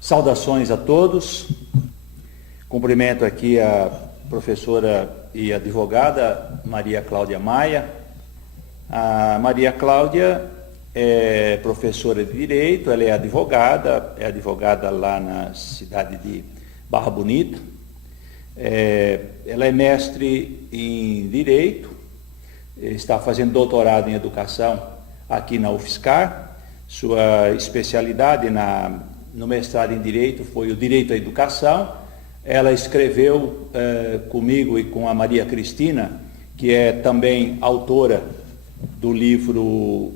Saudações a todos. Cumprimento aqui a professora e advogada Maria Cláudia Maia. A Maria Cláudia é professora de Direito, ela é advogada lá na cidade de Barra Bonita. Ela é mestre em Direito, está fazendo doutorado em Educação aqui na UFSCar. Sua especialidade no mestrado em Direito foi o Direito à Educação. Ela escreveu comigo e com a Maria Cristina, que é também autora do livro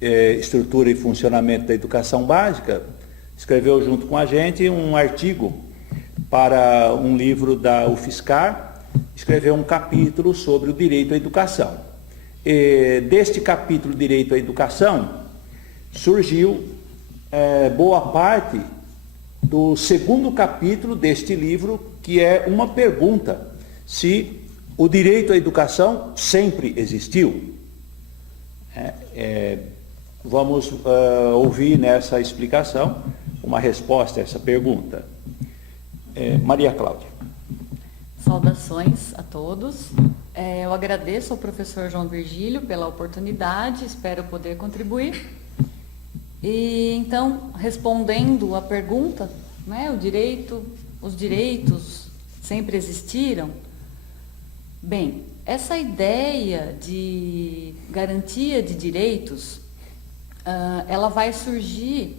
Estrutura e Funcionamento da Educação Básica, escreveu junto com a gente um artigo para um livro da UFSCar, escreveu um capítulo sobre o direito à educação. Deste capítulo Direito à Educação surgiu boa parte do segundo capítulo deste livro, que é uma pergunta: se o direito à educação sempre existiu. Vamos ouvir nessa explicação uma resposta a essa pergunta. Maria Cláudia. Saudações a todos. Eu agradeço ao professor João Virgílio pela oportunidade, espero poder contribuir. E então, respondendo à pergunta, né, os direitos sempre existiram? Bem, essa ideia de garantia de direitos, ela vai surgir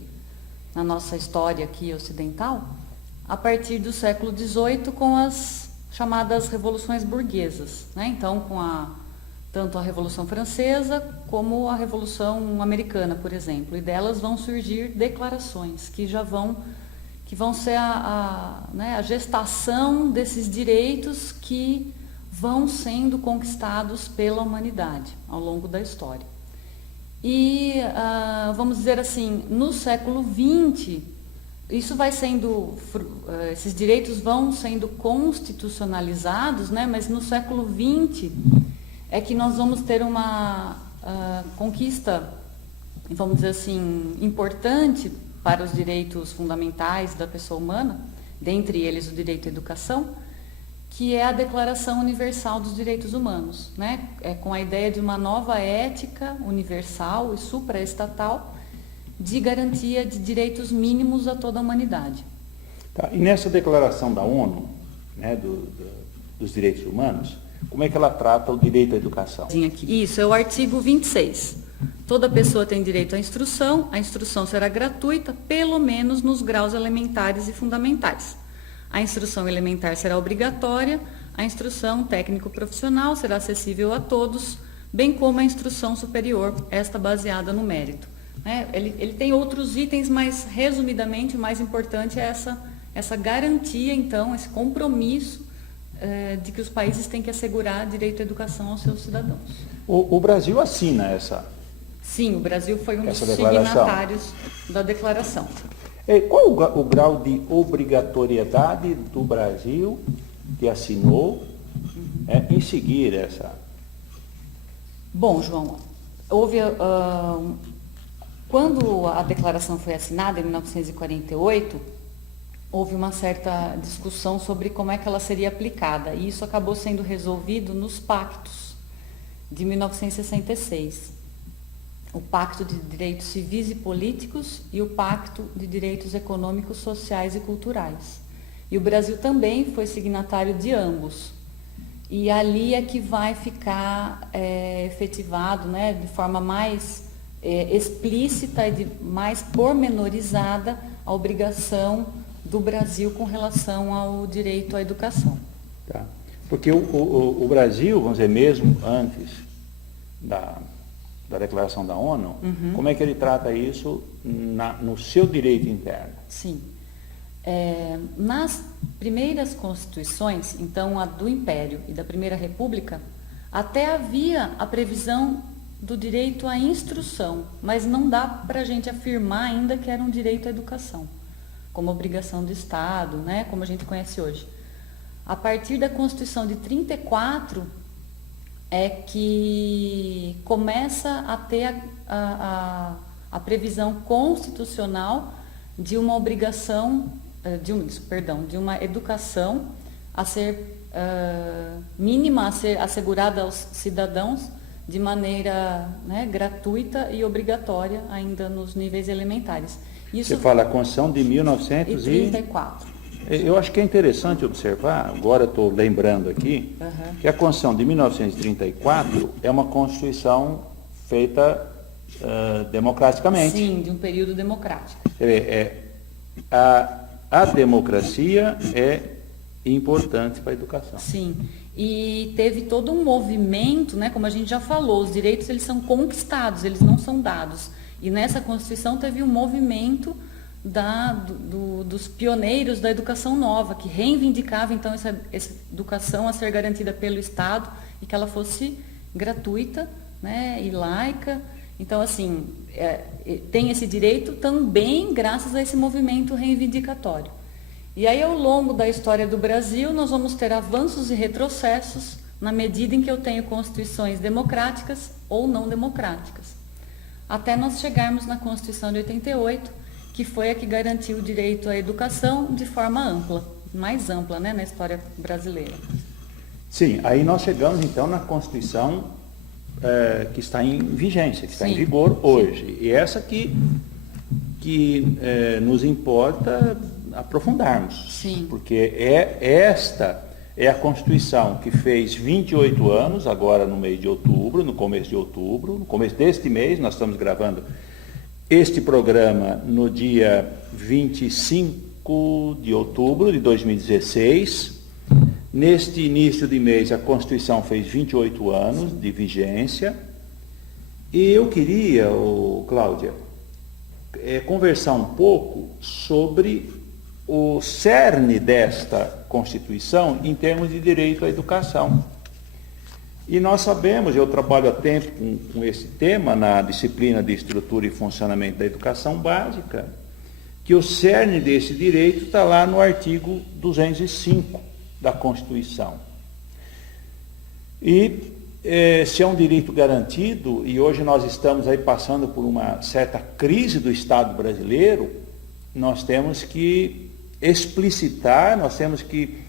na nossa história aqui ocidental a partir do século XVIII com as chamadas revoluções burguesas, né? Então, tanto a Revolução Francesa como a Revolução Americana, por exemplo, e delas vão surgir declarações que vão ser a gestação desses direitos que vão sendo conquistados pela humanidade ao longo da história. E, vamos dizer assim, no século XX, esses direitos vão sendo constitucionalizados, né? Mas no século XX é que nós vamos ter uma conquista, vamos dizer assim, importante para os direitos fundamentais da pessoa humana, dentre eles o direito à educação, que é a Declaração Universal dos Direitos Humanos, né? Com a ideia de uma nova ética universal e supraestatal de garantia de direitos mínimos a toda a humanidade. Tá. E nessa declaração da ONU, né, dos direitos humanos, como é que ela trata o direito à educação? Isso, é o artigo 26. Toda pessoa tem direito à instrução, a instrução será gratuita, pelo menos nos graus elementares e fundamentais. A instrução elementar será obrigatória, a instrução técnico-profissional será acessível a todos, bem como a instrução superior, esta baseada no mérito. Ele tem outros itens, mas resumidamente o mais importante é essa garantia, então, esse compromisso de que os países têm que assegurar direito à educação aos seus cidadãos. O Brasil assina essa? Sim, o Brasil foi um dos signatários da declaração. Qual o grau de obrigatoriedade do Brasil, que assinou, em seguir essa? Bom, João, houve... Quando a declaração foi assinada, em 1948, houve uma certa discussão sobre como é que ela seria aplicada, e isso acabou sendo resolvido nos pactos de 1966. O Pacto de Direitos Civis e Políticos e o Pacto de Direitos Econômicos, Sociais e Culturais. E o Brasil também foi signatário de ambos. E ali é que vai ficar efetivado, né, de forma mais explícita e mais pormenorizada a obrigação do Brasil com relação ao direito à educação. Tá. Porque o Brasil, vamos dizer, mesmo antes da declaração da ONU, como é que ele trata isso no seu direito interno? Sim. Nas primeiras constituições, então a do Império e da Primeira República, até havia a previsão do direito à instrução, mas não dá para a gente afirmar ainda que era um direito à educação, como obrigação do Estado, né, como a gente conhece hoje. A partir da Constituição de 34 é que começa a ter a previsão constitucional de uma obrigação, de uma educação a ser mínima, a ser assegurada aos cidadãos de maneira, né, gratuita e obrigatória ainda nos níveis elementares. Você fala a Constituição de 1934. Eu acho que é interessante observar, agora estou lembrando aqui, que a Constituição de 1934 é uma Constituição feita democraticamente. Sim, de um período democrático. A democracia é importante para a educação. Sim, e teve todo um movimento, né, como a gente já falou, os direitos eles são conquistados, eles não são dados. E nessa Constituição teve um movimento dos pioneiros da educação nova, que reivindicava então essa educação a ser garantida pelo Estado e que ela fosse gratuita, né, e laica. Então, assim, tem esse direito também graças a esse movimento reivindicatório. E aí, ao longo da história do Brasil, nós vamos ter avanços e retrocessos na medida em que eu tenho constituições democráticas ou não democráticas. Até nós chegarmos na Constituição de 88, que foi a que garantiu o direito à educação de forma ampla, mais ampla, né, na história brasileira. Sim, aí nós chegamos então na Constituição que está em vigência, que está em vigor hoje. Sim. E essa que nos importa aprofundarmos. Sim. Porque esta é a Constituição que fez 28 anos, agora no mês de outubro, no começo deste mês, nós estamos gravando este programa no dia 25 de outubro de 2016. Neste início de mês, a Constituição fez 28 anos de vigência. E eu queria, Cláudia, conversar um pouco sobre o cerne desta Constituição em termos de direito à educação. E nós sabemos, eu trabalho há tempo com esse tema na disciplina de estrutura e funcionamento da educação básica, que o cerne desse direito está lá no artigo 205 da Constituição. E se é um direito garantido, e hoje nós estamos aí passando por uma certa crise do Estado brasileiro, nós temos que explicitar, nós temos que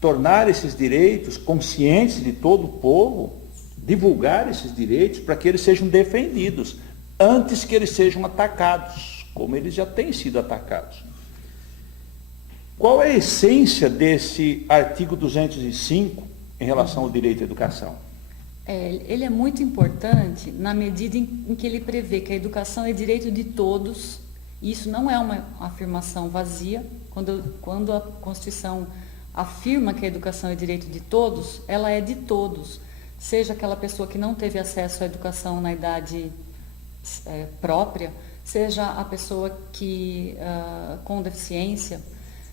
tornar esses direitos conscientes de todo o povo, divulgar esses direitos para que eles sejam defendidos, antes que eles sejam atacados, como eles já têm sido atacados. Qual é a essência desse artigo 205 em relação ao direito à educação? Ele é muito importante na medida em que ele prevê que a educação é direito de todos. Isso não é uma afirmação vazia. Quando a Constituição afirma que a educação é direito de todos, ela é de todos. Seja aquela pessoa que não teve acesso à educação na idade própria, seja a pessoa com deficiência,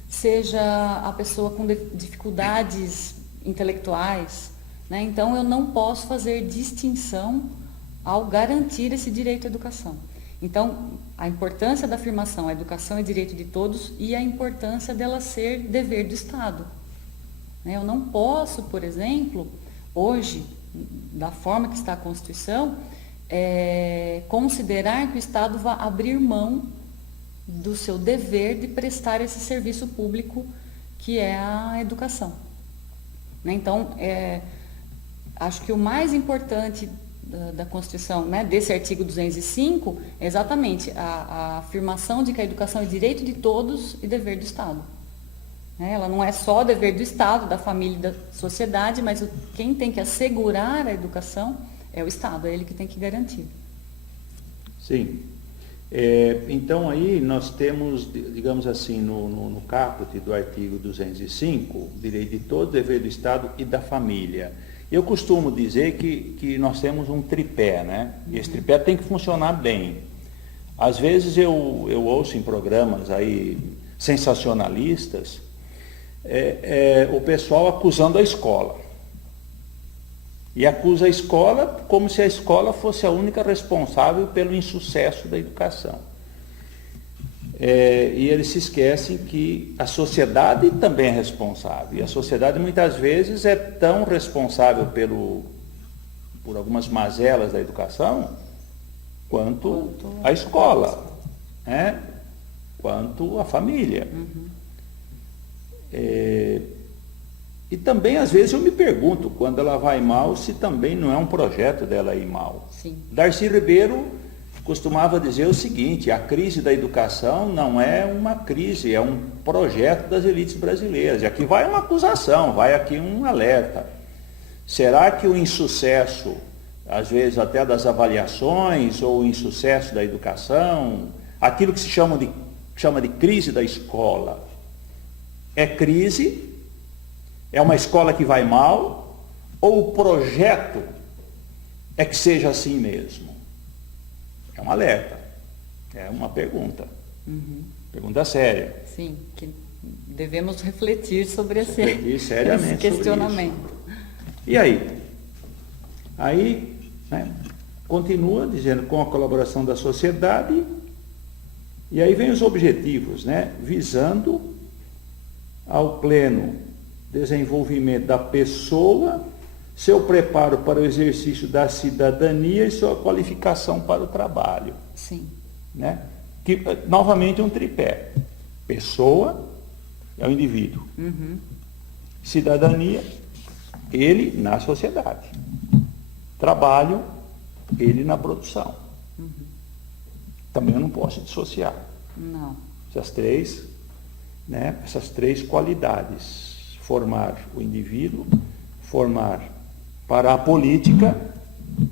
seja a pessoa com dificuldades intelectuais, né? Então, eu não posso fazer distinção ao garantir esse direito à educação. Então, a importância da afirmação, a educação é direito de todos, e a importância dela ser dever do Estado. Né? Eu não posso, por exemplo, hoje, da forma que está a Constituição, considerar que o Estado vai abrir mão do seu dever de prestar esse serviço público que é a educação. Né? Então, acho que o mais importante da Constituição, né, desse artigo 205, é exatamente a afirmação de que a educação é direito de todos e dever do Estado. Ela não é só dever do Estado, da família e da sociedade, mas quem tem que assegurar a educação é o Estado, é ele que tem que garantir. Sim. Então, aí nós temos, digamos assim, no caput do artigo 205, direito de todo, dever do Estado e da família. Eu costumo dizer que nós temos um tripé, né? E esse tripé tem que funcionar bem. Às vezes eu ouço em programas aí sensacionalistas o pessoal acusando a escola. E acusa a escola como se a escola fosse a única responsável pelo insucesso da educação. E eles se esquecem que a sociedade também é responsável. E a sociedade muitas vezes é tão responsável por algumas mazelas da educação quanto a escola, né? Quanto a família. E também, às vezes, eu me pergunto, quando ela vai mal, se também não é um projeto dela ir mal. Sim. Darcy Ribeiro costumava dizer o seguinte: a crise da educação não é uma crise, é um projeto das elites brasileiras. E aqui vai uma acusação, vai aqui um alerta. Será que o insucesso, às vezes até das avaliações, ou o insucesso da educação, aquilo que se chama de crise da escola, é crise? É uma escola que vai mal? Ou o projeto é que seja assim mesmo? É um alerta, é uma pergunta. Pergunta séria. Sim, que devemos refletir sobre Refletir seriamente esse questionamento. sobre isso. E aí? Aí, né, continua dizendo, com a colaboração da sociedade, e aí vem os objetivos, né, visando ao pleno desenvolvimento da pessoa, seu preparo para o exercício da cidadania e sua qualificação para o trabalho. Sim. Né? Que, novamente, um tripé. Pessoa é o indivíduo. Cidadania, ele na sociedade. Trabalho, ele na produção. Também eu não posso dissociar. Não. Essas três qualidades. Formar o indivíduo, formar para a política.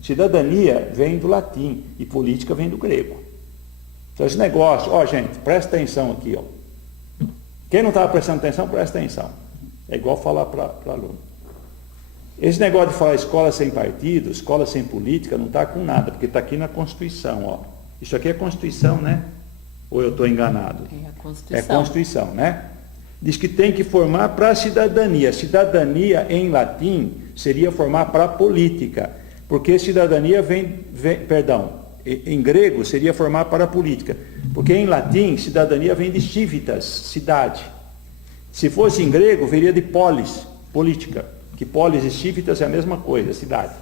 Cidadania vem do latim e política vem do grego. Então esse negócio, gente, presta atenção aqui, Quem não estava prestando atenção, presta atenção. É igual falar para aluno. Esse negócio de falar escola sem partido, escola sem política, não está com nada, porque está aqui na Constituição, Isso aqui é Constituição, né? Ou eu estou enganado? É a Constituição. É Constituição, né? Diz que tem que formar para a cidadania. Cidadania, em latim, seria formar para a política. Porque cidadania em grego, seria formar para a política. Porque em latim, cidadania vem de civitas, cidade. Se fosse em grego, viria de polis, política. Que polis e civitas é a mesma coisa, cidade.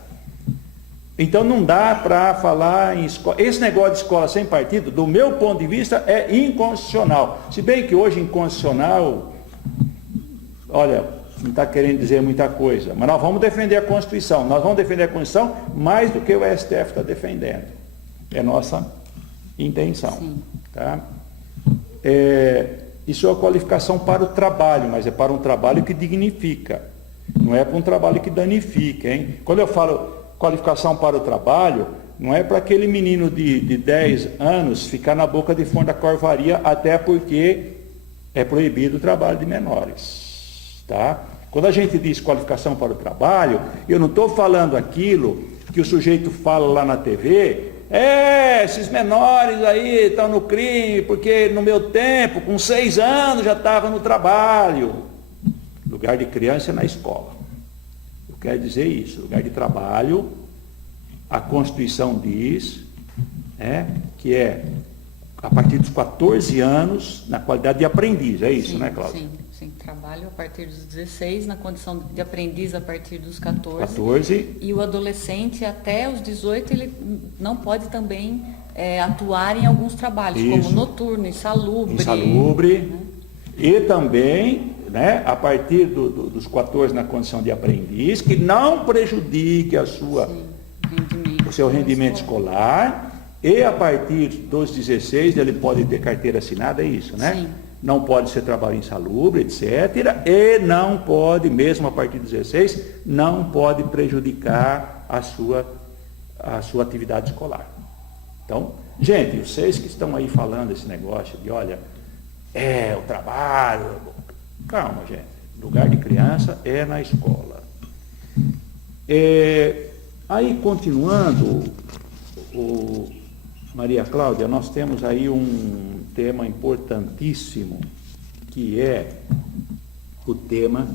Então não dá para falar em escola. Esse negócio de escola sem partido, do meu ponto de vista, é inconstitucional. Se bem que hoje inconstitucional, olha, não está querendo dizer muita coisa, mas nós vamos defender a Constituição. Nós vamos defender a Constituição mais do que o STF está defendendo. É nossa intenção. Sim. Tá? Isso é a qualificação para o trabalho, mas é para um trabalho que dignifica. Não é para um trabalho que danifica, hein? Quando eu falo qualificação para o trabalho, não é para aquele menino de 10 anos ficar na boca de fundo da corvaria, até porque é proibido o trabalho de menores. Tá? Quando a gente diz qualificação para o trabalho, eu não estou falando aquilo que o sujeito fala lá na TV, esses menores aí estão no crime, porque no meu tempo, com 6 anos, já estava no trabalho. Lugar de criança é na escola. Quer dizer isso, lugar de trabalho, a Constituição diz que é a partir dos 14 anos, na qualidade de aprendiz, é isso, né, Cláudia? Sim, trabalho a partir dos 16, na condição de aprendiz a partir dos 14. E o adolescente até os 18, ele não pode também atuar em alguns trabalhos, isso, como noturno, insalubre. Né? E também... a partir dos 14 na condição de aprendiz, que não prejudique o seu rendimento escolar, e a partir dos 16 ele pode ter carteira assinada, é isso, né? Sim. Não pode ser trabalho insalubre, etc. E não pode, mesmo a partir dos 16, não pode prejudicar a sua atividade escolar. Então, gente, vocês que estão aí falando esse negócio de, o trabalho... Calma, gente. Lugar de criança é na escola. Aí, continuando, Maria Cláudia, nós temos aí um tema importantíssimo, que é o tema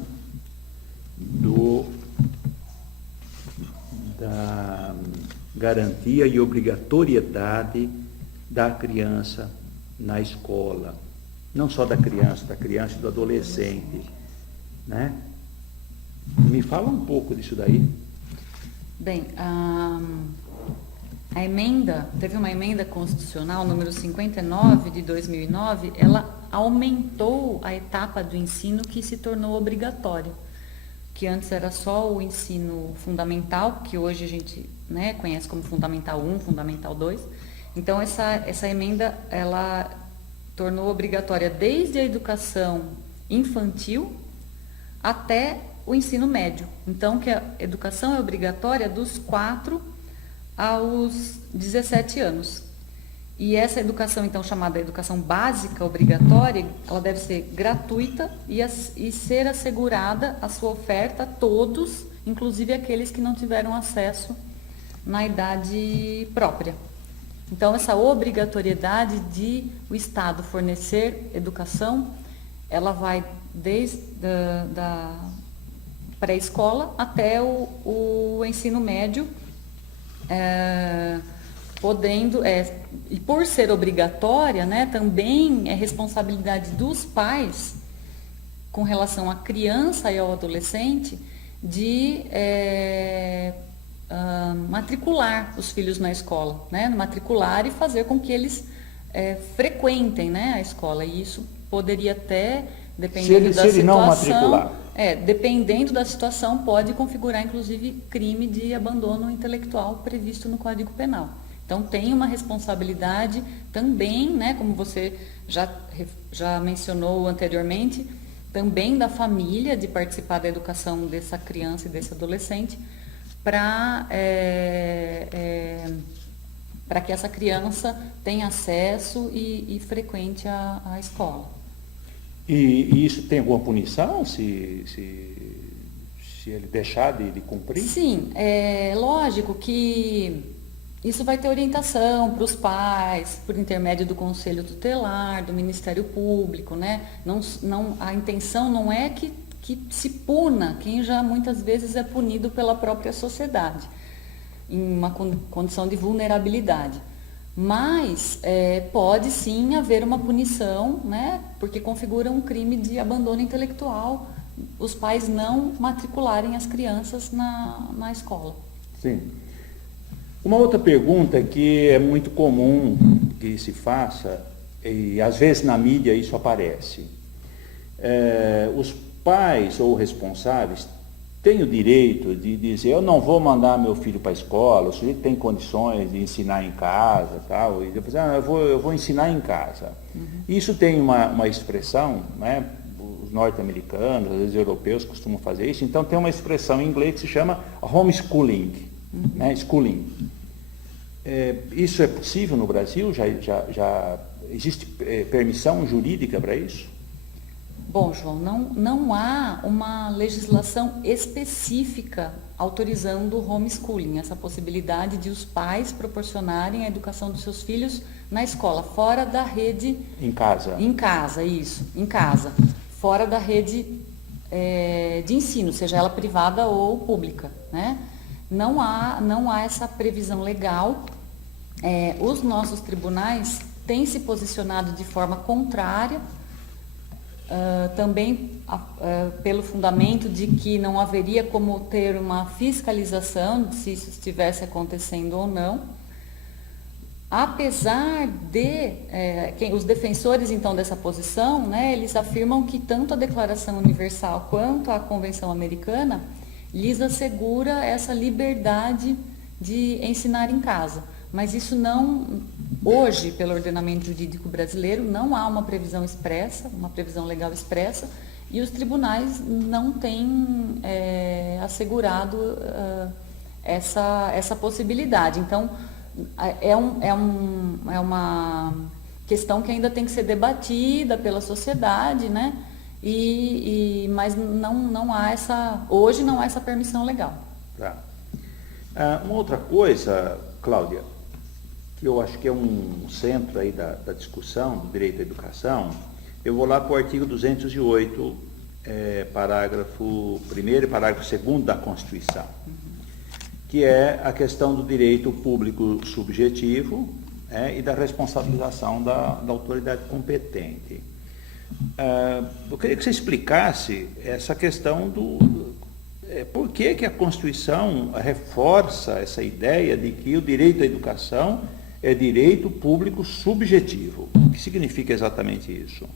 da garantia e obrigatoriedade da criança na escola. Não só da criança e do adolescente, né? Me fala um pouco disso daí. Bem, teve uma emenda constitucional número 59 de 2009, ela aumentou a etapa do ensino que se tornou obrigatória, que antes era só o ensino fundamental, que hoje a gente, né, conhece como Fundamental 1, Fundamental 2. Então essa emenda, ela tornou obrigatória desde a educação infantil até o ensino médio. Então, que a educação é obrigatória dos 4 aos 17 anos. E essa educação, então, chamada educação básica obrigatória, ela deve ser gratuita e ser assegurada a sua oferta a todos, inclusive aqueles que não tiveram acesso na idade própria. Então, essa obrigatoriedade de o Estado fornecer educação, ela vai desde da pré-escola até o ensino médio, e por ser obrigatória, né, também é responsabilidade dos pais, com relação à criança e ao adolescente, de matricular os filhos na escola, né, matricular e fazer com que eles frequentem, né, a escola. E isso poderia até, dependendo da situação, não matricular. Dependendo da situação, pode configurar, inclusive, crime de abandono intelectual previsto no Código Penal. Então, tem uma responsabilidade também, né, como você já mencionou anteriormente, também da família de participar da educação dessa criança e desse adolescente, para que essa criança tenha acesso e frequente a escola. E isso tem alguma punição se ele deixar de cumprir? Sim, é lógico que isso vai ter orientação para os pais, por intermédio do Conselho Tutelar, do Ministério Público, né? A intenção não é que se puna quem já muitas vezes é punido pela própria sociedade, em uma condição de vulnerabilidade. Mas pode sim haver uma punição, né, porque configura um crime de abandono intelectual, os pais não matricularem as crianças na escola. Sim. Uma outra pergunta que é muito comum que se faça, e às vezes na mídia isso aparece. Os pais ou responsáveis têm o direito de dizer: eu não vou mandar meu filho para a escola, o sujeito tem condições de ensinar em casa, tal, e depois, eu vou ensinar em casa. Uhum. Isso tem uma expressão, né? Os norte-americanos, às vezes europeus costumam fazer isso, então tem uma expressão em inglês que se chama homeschooling, né? Schooling. Isso é possível no Brasil? Já existe permissão jurídica para isso? Bom, João, não há uma legislação específica autorizando o homeschooling, essa possibilidade de os pais proporcionarem a educação dos seus filhos na escola, fora da rede... Em casa. Em casa, isso, em casa. Fora da rede de ensino, seja ela privada ou pública, né? Não há essa previsão legal. Os nossos tribunais têm se posicionado de forma contrária, também pelo fundamento de que não haveria como ter uma fiscalização se isso estivesse acontecendo ou não. Apesar de os defensores então dessa posição, né, eles afirmam que tanto a Declaração Universal quanto a Convenção Americana lhes assegura essa liberdade de ensinar em casa. Mas isso não, hoje, pelo ordenamento jurídico brasileiro, não há uma previsão expressa, uma previsão legal expressa, e os tribunais não têm assegurado essa possibilidade. Então, é uma questão que ainda tem que ser debatida pela sociedade, né? Mas não há hoje não há essa permissão legal. Tá. Uma outra coisa, Cláudia, que eu acho que é um centro aí da discussão do direito à educação, eu vou lá para o artigo 208, parágrafo 1º e parágrafo 2º da Constituição, que é a questão do direito público subjetivo e da responsabilização da autoridade competente. Eu queria que você explicasse essa questão por que que a Constituição reforça essa ideia de que o direito à educação é direito público subjetivo? O que significa exatamente isso?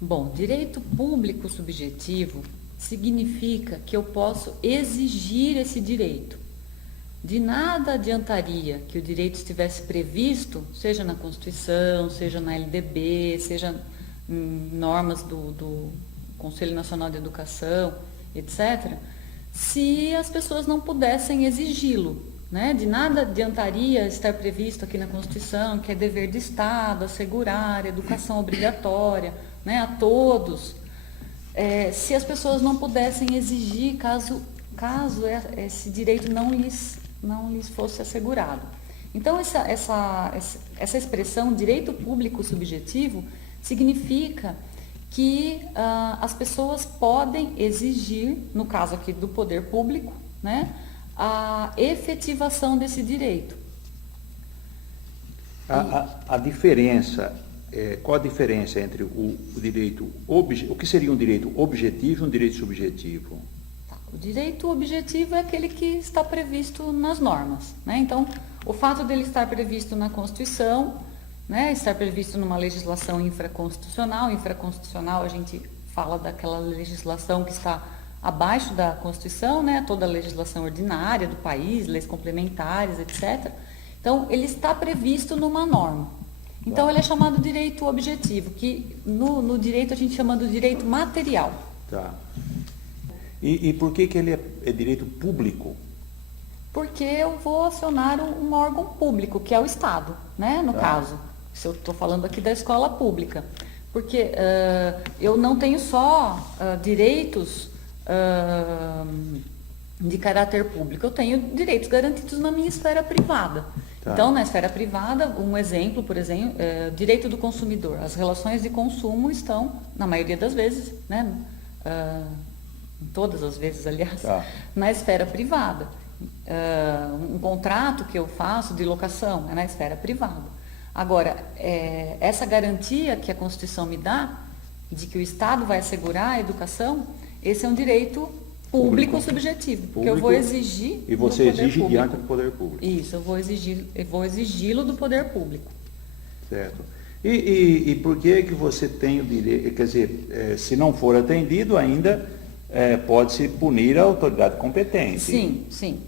Bom, direito público subjetivo significa que eu posso exigir esse direito. De nada adiantaria que o direito estivesse previsto, seja na Constituição, seja na LDB, seja em normas do Conselho Nacional de Educação, etc., se as pessoas não pudessem exigi-lo, né? De nada adiantaria estar previsto aqui na Constituição que é dever de Estado assegurar educação obrigatória, né, a todos, se as pessoas não pudessem exigir caso esse direito não lhes fosse assegurado. Então, essa expressão direito público subjetivo significa que as pessoas podem exigir, no caso aqui do poder público, né, a efetivação desse direito. A diferença, qual a diferença entre o direito, o que seria um direito objetivo e um direito subjetivo? O direito objetivo é aquele que está previsto nas normas, né? Então, o fato dele estar previsto na Constituição, né, estar previsto numa legislação infraconstitucional a gente fala daquela legislação que está abaixo da Constituição, né, toda a legislação ordinária do país, leis complementares, etc. Então, ele está previsto numa norma. Então, ele é chamado direito objetivo, que no direito a gente chama do direito material. Tá. E por que ele é direito público? Porque eu vou acionar um órgão público, que é o Estado, né, no caso. Se eu estou falando aqui da escola pública. Porque eu não tenho só direitos de caráter público, eu tenho direitos garantidos na minha esfera privada. Tá. Então, na esfera privada, um exemplo, por exemplo, direito do consumidor. As relações de consumo estão, na maioria das vezes, né, todas as vezes, aliás, na esfera privada. Um contrato que eu faço de locação é na esfera privada. Agora, essa garantia que a Constituição me dá, de que o Estado vai assegurar a educação, esse é um direito público subjetivo, porque eu vou exigir. E você exige diante do poder público. Isso, eu vou exigi-lo do poder público. Certo. E por que você tem o direito, quer dizer, se não for atendido ainda, pode-se punir a autoridade competente? Sim.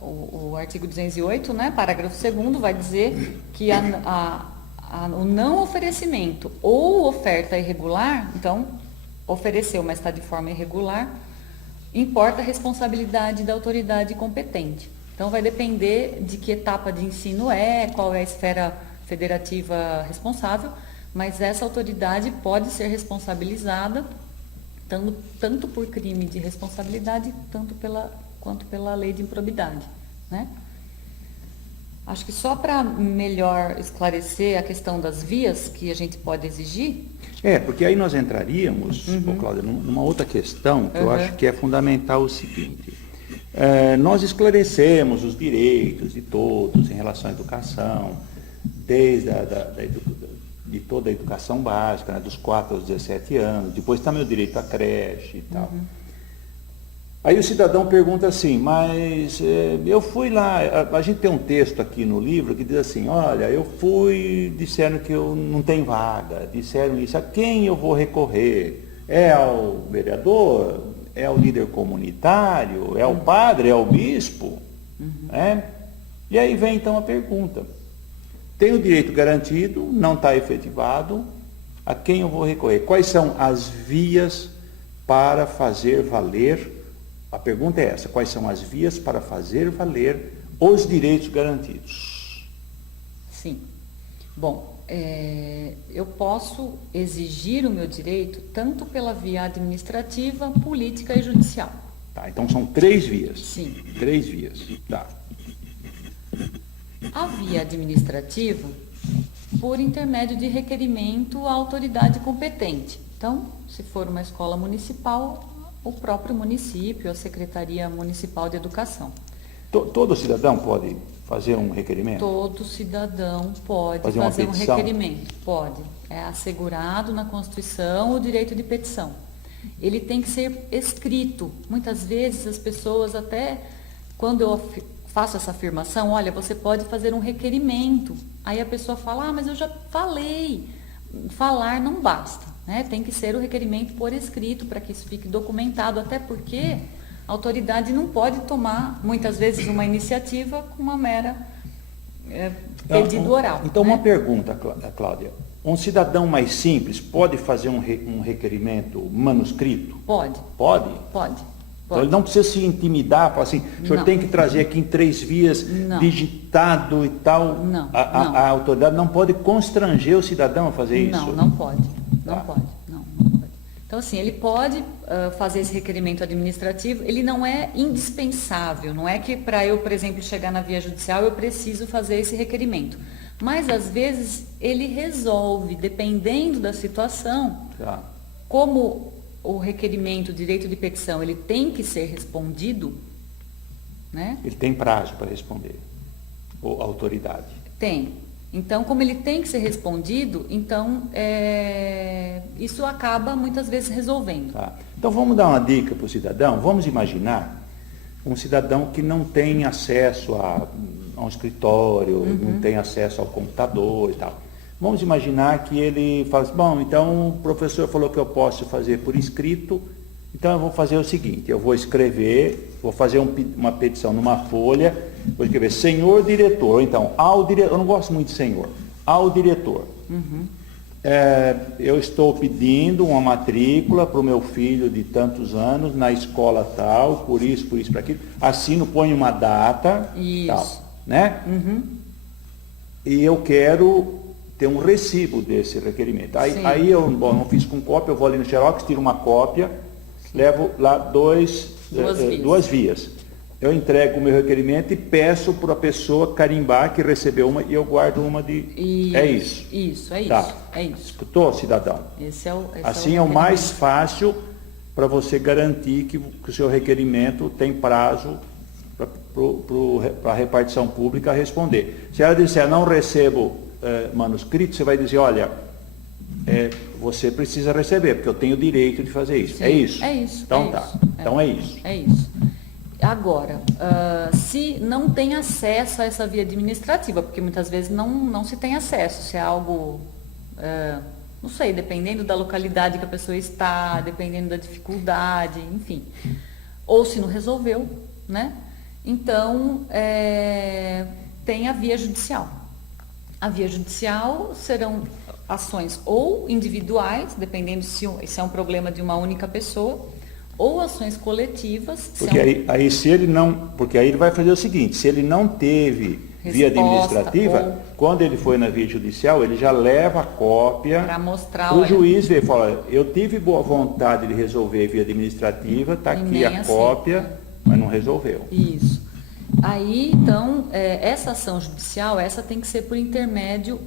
O artigo 208, né, parágrafo 2º, vai dizer que o não oferecimento ou oferta irregular, então, ofereceu, mas está de forma irregular, importa a responsabilidade da autoridade competente. Então, vai depender de que etapa de ensino qual é a esfera federativa responsável, mas essa autoridade pode ser responsabilizada tanto por crime de responsabilidade, quanto pela lei de improbidade, né? Acho que só para melhor esclarecer a questão das vias que a gente pode exigir. Porque aí nós entraríamos, Cláudia, numa outra questão que eu acho que é fundamental o seguinte. Nós esclarecemos os direitos de todos em relação à educação, desde de toda a educação básica, né, dos 4 aos 17 anos, depois também o direito à creche e tal. Aí o cidadão pergunta assim, mas eu fui lá, a gente tem um texto aqui no livro que diz assim, olha, eu fui, disseram que eu não tenho vaga, disseram isso, a quem eu vou recorrer? É ao vereador? É ao líder comunitário? É ao padre? É ao bispo? E aí vem então a pergunta. Tem o direito garantido, não está efetivado, a quem eu vou recorrer? Quais são as vias para fazer valer? A pergunta é essa, quais são as vias para fazer valer os direitos garantidos? Sim. Bom, eu posso exigir o meu direito tanto pela via administrativa, política e judicial. Tá, então são 3 vias. Sim. 3 vias, tá. A via administrativa, por intermédio de requerimento à autoridade competente. Então, se for uma escola municipal, o próprio município, a Secretaria Municipal de Educação. Todo cidadão pode fazer um requerimento? Todo cidadão pode fazer um requerimento. Pode. É assegurado na Constituição o direito de petição. ele tem que ser escrito. Muitas vezes as pessoas até, quando eu faço essa afirmação, olha, você pode fazer um requerimento. Aí a pessoa fala, mas eu já falei. Falar não basta, né? Tem que ser o requerimento por escrito para que isso fique documentado, até porque a autoridade não pode tomar, muitas vezes, uma iniciativa com uma mera pedido oral. Então, né? uma pergunta, Cláudia. Um cidadão mais simples pode fazer um requerimento manuscrito? Pode. Pode? Pode. Então, ele não precisa se intimidar, falar assim, o senhor tem que trazer aqui em 3 vias, digitado e tal. Não. A autoridade não pode constranger o cidadão a fazer isso? Não pode. Não pode. Então, assim, ele pode fazer esse requerimento administrativo, ele não é indispensável, não é que para eu, por exemplo, chegar na via judicial eu preciso fazer esse requerimento. Mas, às vezes, ele resolve, dependendo da situação, como o requerimento, o direito de petição, ele tem que ser respondido, né? Ele tem prazo para responder, ou a autoridade? Tem. Então, como ele tem que ser respondido, então isso acaba muitas vezes resolvendo. Então, vamos dar uma dica para o cidadão. Vamos imaginar um cidadão que não tem acesso a um escritório, não tem acesso ao computador e tal. Vamos imaginar que ele fala assim, bom, então o professor falou que eu posso fazer por escrito, então eu vou fazer o seguinte, eu vou escrever, vou fazer uma petição numa folha, vou escrever, senhor diretor, então, ao diretor, eu não gosto muito de senhor, ao diretor. Eu estou pedindo uma matrícula para o meu filho de tantos anos na escola tal, por isso, para aquilo, assino, ponho uma data, tal, né? E eu quero ter um recibo desse requerimento. Aí eu não fiz com cópia, eu vou ali no Xerox, tiro uma cópia, levo lá duas vias. Eu entrego o meu requerimento e peço para a pessoa carimbar que recebeu uma e eu guardo uma de... É isso. Isso. É isso. Escutou, cidadão? Assim é o mais fácil para você garantir que o seu requerimento tem prazo para a repartição pública responder. Se ela disser, não recebo manuscrito, você vai dizer, olha, você precisa receber, porque eu tenho o direito de fazer isso. Sim, é isso? É isso. Então Então é isso. É isso. Agora, se não tem acesso a essa via administrativa, porque muitas vezes não se tem acesso, se é algo, não sei, dependendo da localidade que a pessoa está, dependendo da dificuldade, enfim, ou se não resolveu, né? Então, tem a via judicial. A via judicial serão ações ou individuais, dependendo se é um problema de uma única pessoa, ou ações coletivas. Porque se ele não, porque aí ele vai fazer o seguinte, se ele não teve via administrativa, quando ele foi na via judicial, ele já leva a cópia para o juiz ver, fala, eu tive boa vontade de resolver via administrativa, está aqui a cópia, mas não resolveu. Isso. Aí, então, essa ação judicial, essa tem que ser por intermédio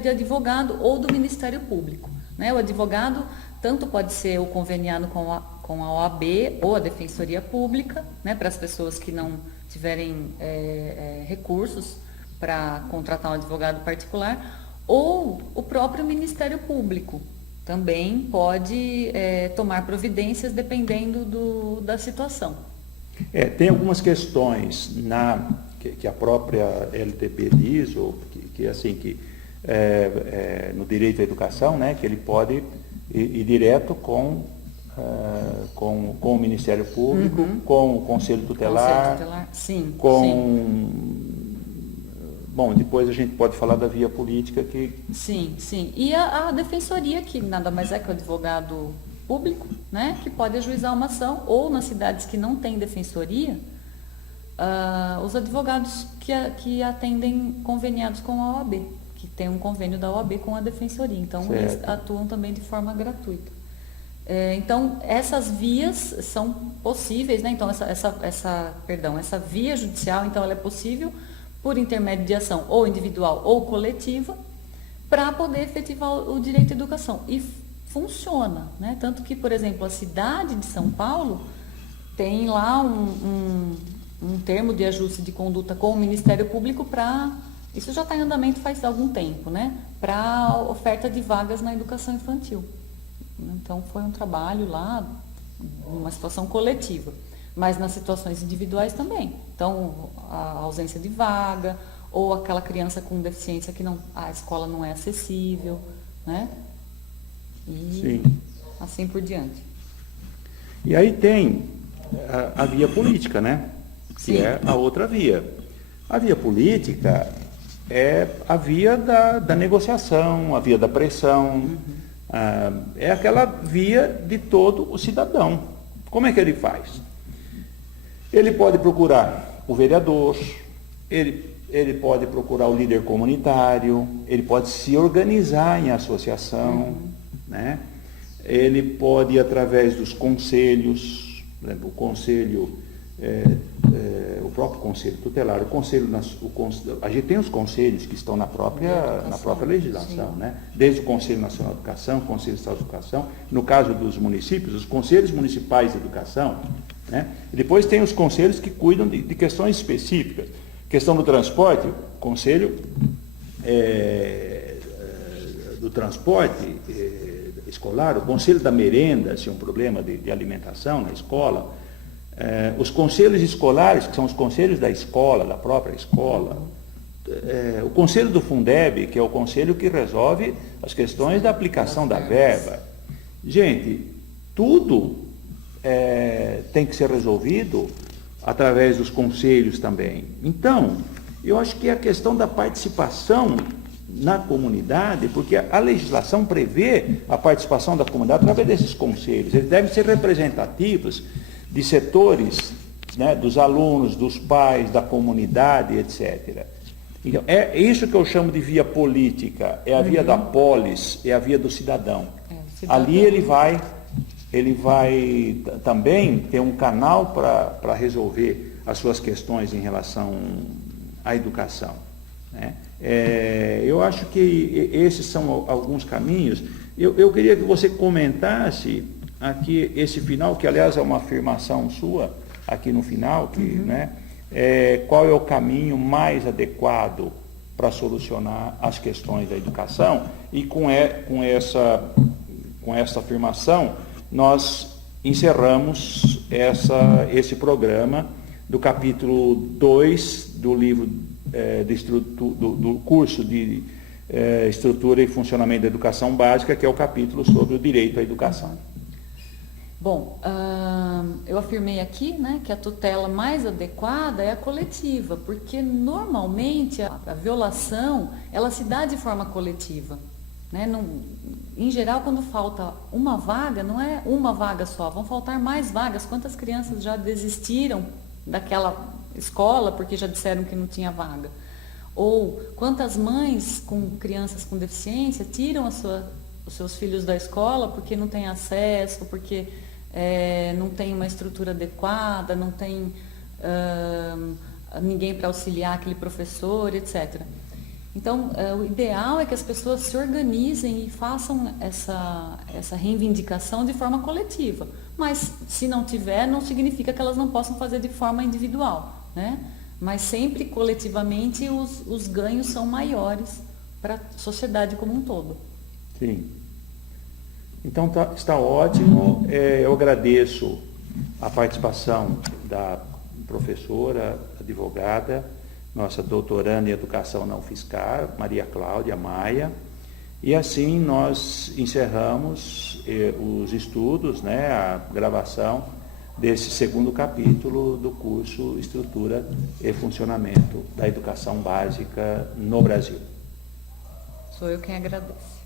de advogado ou do Ministério Público, né? O advogado tanto pode ser o conveniado com a OAB ou a Defensoria Pública, né? Para as pessoas que não tiverem recursos para contratar um advogado particular, ou o próprio Ministério Público também pode tomar providências dependendo da situação. Tem algumas questões que a própria LDB diz, ou no direito à educação, né, que ele pode ir direto com o Ministério Público, com o Conselho Tutelar, sim. Bom, depois a gente pode falar da via política que... Sim. E a Defensoria, que nada mais é que o advogado público, né, que pode ajuizar uma ação, ou nas cidades que não têm defensoria, os advogados que atendem conveniados com a OAB, que tem um convênio da OAB com a Defensoria, então eles atuam também de forma gratuita. Então, essas vias são possíveis, né? Então, essa via judicial, então, ela é possível por intermédio de ação ou individual ou coletiva, para poder efetivar o direito à educação. E funciona, né? Tanto que, por exemplo, a cidade de São Paulo tem lá um termo de ajuste de conduta com o Ministério Público para... Isso já está em andamento faz algum tempo, né? Para oferta de vagas na educação infantil. Então foi um trabalho lá, uma situação coletiva, mas nas situações individuais também. Então a ausência de vaga, ou aquela criança com deficiência que não, a escola não é acessível, né? E Sim. assim por diante. E aí tem a via política, né? Que Sim. é a outra via. A via política é a via da negociação, a via da pressão, é aquela via de todo o cidadão. Como é que ele faz? Ele pode procurar o vereador, ele pode procurar o líder comunitário, ele pode se organizar em associação, né? Ele pode ir através dos conselhos, por exemplo, o conselho, o próprio conselho tutelar, a gente tem os conselhos que estão na própria legislação, né? Desde o Conselho Nacional de Educação, o Conselho Estadual de Educação, no caso dos municípios, os conselhos municipais de educação, né? E depois tem os conselhos que cuidam de questões específicas. Questão do transporte, o conselho do transporte escolar, o conselho da merenda, se é um problema de alimentação na escola, os conselhos escolares, que são os conselhos da escola, da própria escola, o conselho do Fundeb, que é o conselho que resolve as questões da aplicação da verba. Gente, tudo tem que ser resolvido através dos conselhos também. Então, eu acho que é a questão da participação na comunidade, porque a legislação prevê a participação da comunidade através desses conselhos. Eles devem ser representativos de setores, né, dos alunos, dos pais, da comunidade, etc. Então, é isso que eu chamo de via política, é a via da polis, é a via do cidadão. Ali ele vai também ter um canal para resolver as suas questões em relação à educação, né? Eu acho que esses são alguns caminhos. Eu queria que você comentasse aqui esse final, que aliás é uma afirmação sua, aqui no final, que, né, qual é o caminho mais adequado para solucionar as questões da educação, e com essa afirmação nós encerramos esse programa do capítulo 2 do livro do curso de Estrutura e Funcionamento da Educação Básica, que é o capítulo sobre o direito à educação. Bom, eu afirmei aqui, né, que a tutela mais adequada é a coletiva, porque normalmente a violação ela se dá de forma coletiva, né? Em geral, quando falta uma vaga, não é uma vaga só, vão faltar mais vagas. Quantas crianças já desistiram daquela escola porque já disseram que não tinha vaga? Ou quantas mães com crianças com deficiência tiram os seus filhos da escola porque não tem acesso, porque não tem uma estrutura adequada, não tem ninguém para auxiliar aquele professor, etc. Então, o ideal é que as pessoas se organizem e façam essa reivindicação de forma coletiva. Mas, se não tiver, não significa que elas não possam fazer de forma individual, né? Mas sempre coletivamente os ganhos são maiores para a sociedade como um todo. Sim. Então está ótimo. Eu agradeço a participação da professora, advogada, nossa doutoranda em Educação na UFSCar, Maria Cláudia Maia. E assim nós encerramos os estudos, né, a gravação desse segundo capítulo do curso Estrutura e Funcionamento da Educação Básica no Brasil. Sou eu quem agradeço.